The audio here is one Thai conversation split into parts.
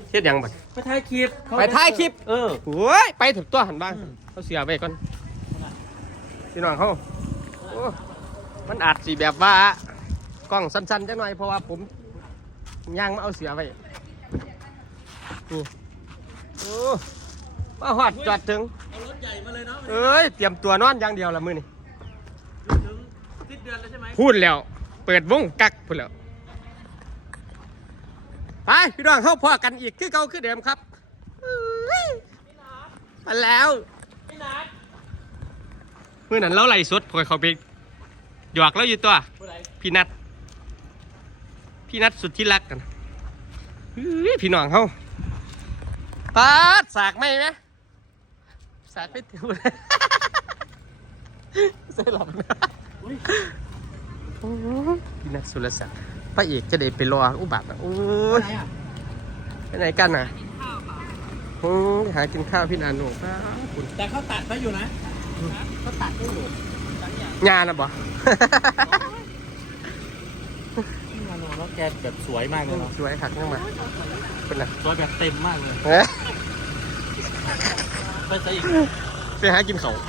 เฮ็ดยังบัดไปถ่ายคลิปโอ้ยไปถึงตัวหันบ้างเขาเสียไปก่อนพี่น้องเขาโอ้มันอาจสิแบบว่ากล้องสั้นๆจังหน่อยเพราะว่าผมย่างมาเอาเสียไปนี่โอ้มาหอดจอดถึงเอารถใหญ่มาเลยเนาะเอ้ยเตรียมตัวนอนอย่างเดียวละมื้อนี่ถึงสิ้นเดือนแล้วใช่ไหมพูดแล้วเปิดวงกักพูดแล้วไปพี่น้องเข้าพอกันอีกคือเก่าคือเดิมครับมาแล้วเมื่อนั้นเราไล่สดพอเขาไปหยอกเราอยู่ตัวพี่นัทสุดที่รักกันพี่น้องเขาปาดสากไหมสากไปถึงเลยใส่หลับนะพี่นัทสุรศักดิ์พระเอกจะได้ไปรออุบัติโอ้ยไปไหนกันน่ะหากินข้าวพี่นันโอ้คุณแต่เขาตัดไปอยู่นะเขาตัดไปอยู่งานนะบ่พี่นาโนแล้วแกแบบสวยมากเลยเนาะสวยขัดยังมาเป็นไงสวยแบบเต็มมากเลยไปใส่อีกไปหากินเขา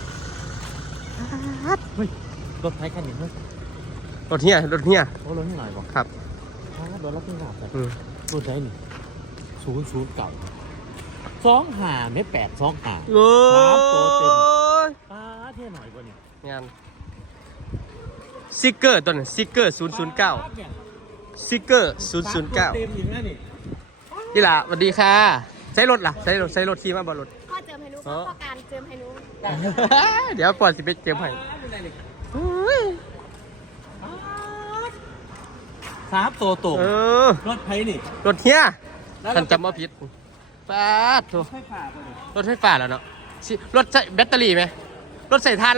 รถไทยคันนี้รถเฮียโอ้รถที่ไหนบอกครับรถรับที่หนาบเลยรถได้นี่00 เก่า25ไม่825 โอ้ยเท่หน่อยกว่านี่งานซิกเกอร์ตัวนั้นซิกเกอร์009ซิกเกอร์009 เต็มอยู่นั่นนี่นี่ล่ะสวัสดีค่ะใช้รถล่ะใช้รถที่มาบนรถพ่อเจิมให้นุ๊กพ่อการเจิมให้นุ๊กเดี๋ยวก่อนสิไปเจิมให้ 3 ตัวตกรถไทยนี่รถเฮียท่านจำว่าผิดป้าถูกรถไฟฟ้าแล้วเนาะรถใส่แบตเตอรี่ไหมรถใส่ทาน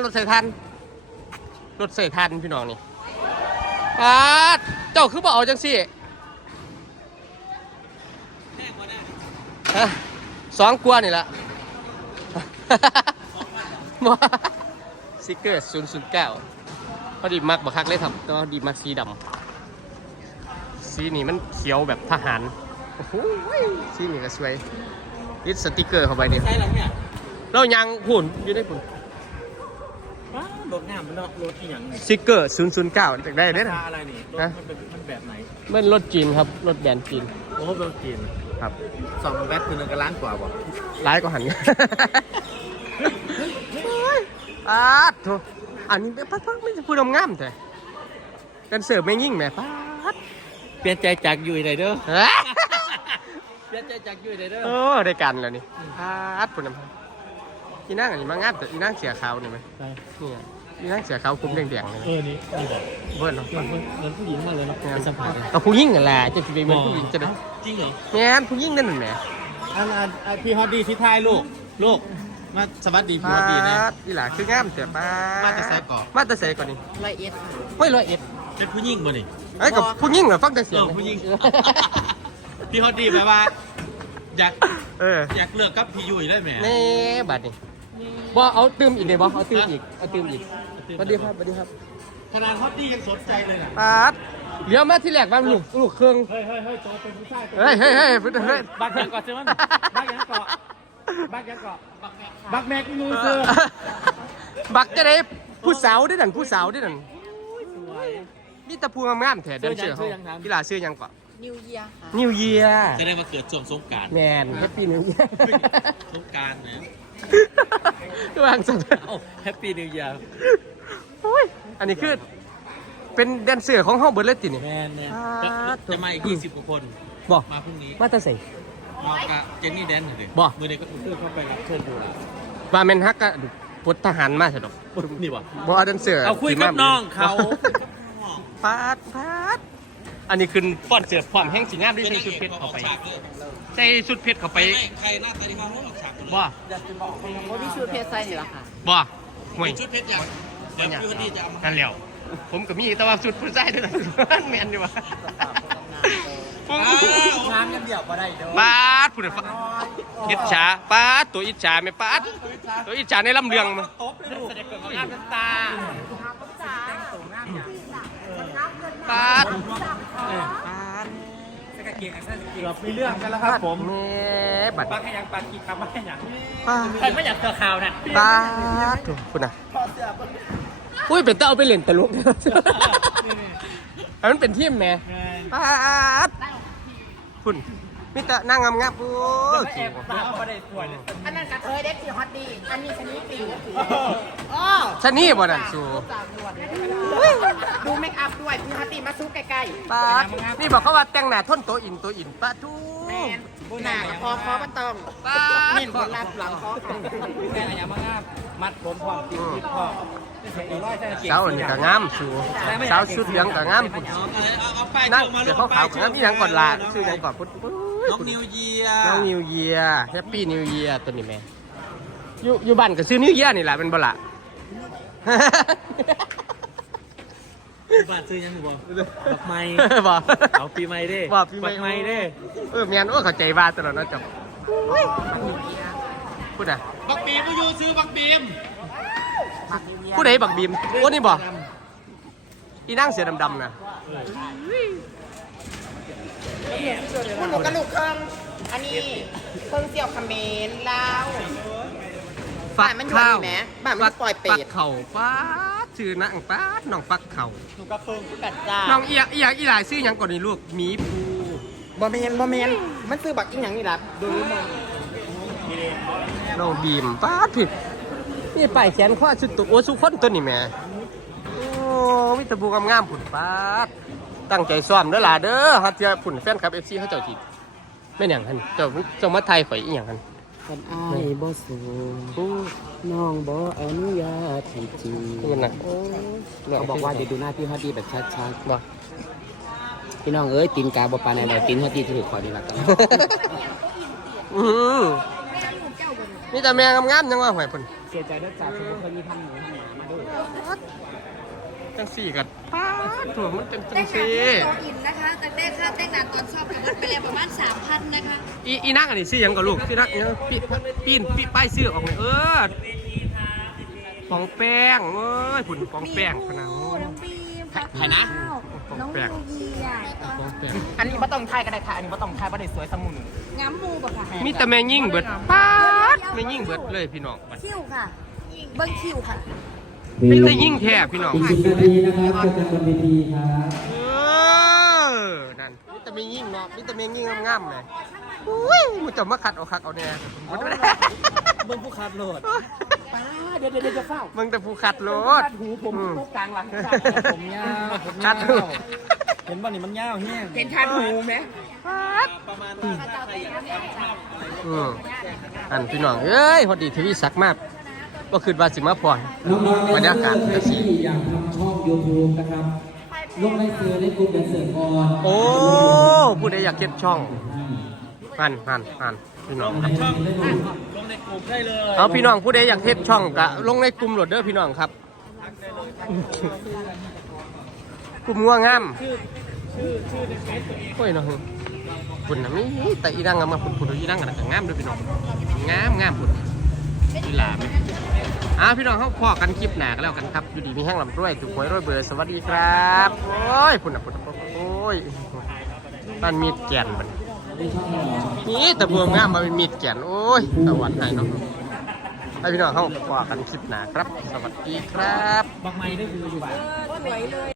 พี่น้องนี่ป้าเจ้าคือบ่เอาจังสิ2 กว่านี่แหละซิกเกอร์009พอดีมักบักคักเลยครับก็ดีมักสีดำสีนี่มันเขียวแบบทหารโอ้โหสีนี่ก็สวยติดสติกเกอร์เข้าไปเนี่ยเรายังหุ่นอยู่ในหุ่นรถงามมันรถที่อย่างนี้ซิกเกอร์009จากได้เนี่ยนะอะไรนี่รถมันแบบไหนมันรถจีนครับรถแบรนด์จีนโอ้รถจีนครับ 2 แบตคือ1 ล้านกว่าบ่ร้ายก็หันโถอันนี้พักไม่จะพูดงามแต่กันเสิร์ฟไม่ยิ่งแม่เปลี่ยนใจจากอยู่ไหนเด้อเปลี่ยนใจจากอยู่ไหนเด้อโอ้ได้กันแล้วนี่พูดน้ำอีนั่งอันนี้มางามแต่อีนั่งเสียขาวนี่ไหมนี่อีนั่งเสียขาวคุ้มแดงๆเลยนี่บอกเบิร์นเนาะเหมือนผู้หญิงมาเลยเนาะไปสัมผัสแต่ผู้หญิงแหละจะสิเป็นผู้หญิงจะได้จริงเหรอแม่ผู้หญิงนั่นแหละพี่ฮอตดีที่ไทยลูกมาสวัสดีพี่ฮอตดีนะนี่แหละคืองามแต่มาจะใส่ก่อนนี่ 101 ไม่101 เป็นผู้หญิงบ่นี่กับผู้หญิงเหรอฟังแต่เสียงผู้หญิงพี่ฮอตดีแปลว่าอยากเลือกกับพี่ยุ้ยได้ไหมนี่บัดนี้บ่เอาตื่มอีกเลยบ่เอาตื่มอีกสวัสดีครับขนาดฮอตดี้ยังสนใจเลยน่ะเดี๋ยวมาที่แรกบ้างลูกเครื่องเฮ้ยจอเป็นผู้ชายบักยังเกาะใช่ไหมบักยังเกาะบักแม็กนูเซอร์บักจะได้ผู้สาวได้นั่นนี่ตะพูงามแถเดินเชื่อเขากีฬาชื่อยังก่อนนิวเยียร์ค่ะนิวเยียร์จะได้มาเกิดช่วงสงกรานต์แมนแฮปปี้นิวเยียร์สงกรานต์นะวางสัตว์แฮปปี้นิวเยียร์อันนี้คือเป็นแดนเซอร์ของห้องเบิร์ดเลตตินี่แมนเนี่ยจะมาอีก20 กว่าคนบอกมาพรุ่งนี้มาตาใส่มากับเจนนี่แดนเลยบอกมือนี้ก็เข้าไปรับเชิญอยู่ว่าเมนฮักก็พลทหารมาใช่หรอนี่วะบอกแดนเซอร์เอาคุยกับน้องเขาปาดอันนี้คือฟอนเสือพร้อมแห้งสีงามด้วยใส่ชุดเพชรเข้าไปใส่ชุดเพชรเข้าไปใครหน้าตาดีเขาออกฉากบ่ว่าพี่ชุดเพชรใส่เหรอคะบ่ห่วยชุดเพชรอย่างเดี๋ยวพี่คนดีจะเอานั่นแล้วผมก็มีแต่ว่าชุดผู้ชายด้วยนะแมนดีวะงานเดี่ยวมาได้เด้อปาดพูดเลยอิจฉาปาดตัวอิจฉาไหมปาดตัวอิจฉาในลำเลียงมันงานตาปาดกียร์เกือบมีเรื่องกันแล้วครับผมแม่บัดปักให้ยังปักกี่คำปักให้ยังป้าใครไม่อยากเจอข่าวน่ะป้าถูกคุณน่ะอุ้ยเป็นเต้าเอาไปเล่นตลกอันนั้นเป็นทีมแม่ป้าคุณมิตรนั่งงามๆโอ้ยแอบสาวประเดี๋ยวสวยอันนั้นกระเทยเด็กสีฮอตดีอันนี้ชนิดสีอ๋อชะนี่บ่นั่นสูดูเมคอัพด้วยพี่ฮอตดีมาซุกใกล้ป้านี่บอกเขาว่าแต่งหน้าทนตัวอินป้าทูๆแมนหน้ากับคอมาตองป้าเน้นผลลัพธ์หลังคอค่ะแม่อะไรอย่างมากมัดผมพร้อมติดพร้อมเสาวนี่ก็งามสูสาวชุดเหลืองก็งามพุ่นนั่งเดี๋ยวเขาขาวก็งามอีหยังก่อนล่ะชื่อหยังก่อนพุ่นน้องนิวเยียน้องนิวเยียแฮปปี้นิวเยียตัวนี้แม่อยู่บ้านก็ซื้อนิวเยียนี่แหละเป็นบ่ล่ะบาดซื้อยังบ่บักไม้บ่เอาปีใหม่ด้บ่ปีใหม่บักไม้ด้แม่นโอ้เข้าใจว่าตลอดเนาะจับพูดอ่ะบักบีมก็อยู่ซื้อบักบีมผู้ใดบักบีมโอ้นี่บ่อีนั่งเสือดำๆน่ะคุณหนูกระลูกเครื่องอันนี้เครื่องเสี่ยวคาเขมนลาวฟักมันอยู่ข้าวนี่แหมบ้านมันปล่อยเป็ดฟักเข่าป้าดชื่อนะป้าดน้องฟักเข่าหนูกระเคิงผู้กัดจ้าน้องอีหยังอีหลายซื้อหยังก่อนนี่ลูกหมีภูบอเมนมันซื้อบักอีหยังนี่ล่ะดูมันน้องบีมป้าดผิดนี่ป้ายแขนข้อชุดตัวโอ้สุคนตัวนี่แหม่โอ้มีแตะบูงามๆผุนป้าดตั้งใจซ้อมเด้อล่ะเด้อฮัทเทียผุนแฟนคลับ FC เขาเจ้าจีแม่นหยังหั่นเจ้ามาไทยข่อยอีหยังหั่นกันอ้ายบ่สูโอ้น้องบ่อนุญาตให้จีคุณน่ะเขาบอกว่าเดี๋ยวดูหน้าพี่ฮอตดีแบบชัดบ่ๆพี่น้องเอ้ยตีนกาบ่ปานในบ่ตีนฮอตดีถือขอดีละกันอือมีแต่แม่งามๆจังว่าหอยพุ่นเสียใจด้วยจ้าสมมุติคนมีทำหนูทำหมามาด้วยจังสี่กันป้าดถั่วมันจังแต่งหสี่น้าตัวอินนะคะแต่ได้ค่าแต่งหน้าตอนชอบกับมันไปเลยประมาณ 3,000 นะคะอีนักอันนี้ซื้อหยังกับลูกซื้อนักเนี่ยปีนป้ายซื้อออกเลยปองแป้งเอ้ยผุนปองแป้งพะนะโอ้น้องบีมใครนะน้องยูเยียปองแป้งอันนี้บ่ต้องทายก็ได้ค่ะอันนี้บ่ต้องทายบ่ได้สวยสมุนง้ำมูบ่ค่ะมีแต่แม่ยิ่งเบิดป้าดแม่ยิ่งเบิดเลยพี่น้องคิวค่ะ เบิ้งคิวค่ะมีแต่ยิ่งแท้พี่น้องอีก10 นาทีนะครับจะเป็นบนเวทีครับนั่นมีแต่แม่ยิ่งเนาะมีแต่แม่ยิ่งงามๆเลยอุ้ยมันจะมาขัดเอาคักเอาเนี่ยเบิ้งผู้ขาดโหลดป้าเดี๋ยวจะเฝ้ามึงแต่ผู้ขัดรถตัดหูผมตกกลางหลังผมยาวผมขัยาดหูวเห็นบ่นี่มันยาวแห้งเห็นชันหูไหมประมาณอันพี่น้องเอ้ยพอดีทวีศักดิ์มากก็คือว่าสิมาพรน้องๆบรรยากาศใครที่อยากทำช่อง YouTube นะครับลงในเสือในกลุ่มแดนเซอร์ก่อนโอ้ผู้ใดอยากเก็บช่องหันพี่น้องครับช่องลงในกลุ่มได้เลยเอาพี่น้องผู้ใดอยากเทปช่องกะลงในกลุ่มโหลดเด้อพี่น้องครับกลุ่มงัวงามโอ้ยน้องปุ่นนะมีแต่อีนั่งมาปุ่นอีนั่งกันแต่งามด้วยพี่น้องงามปุ่นอีหลาไหมพี่น้องเขาพอกันคลิปหนากันแล้วกันครับอยู่ดีมีแห้งลำด้วยถูกหวยร้อยเบอร์สวัสดีครับโอ้ยปุ่นโอ้ยบ้านมีดแก่นมันนี่แต่พวงงามมาเป็นมีดแก่นโอ้ยตะวันไหนเนาะให้พี่น้องเขาพอกันคลิปหนาครับสวัสดีครับบักไม้ได้คืออยู่บ้าน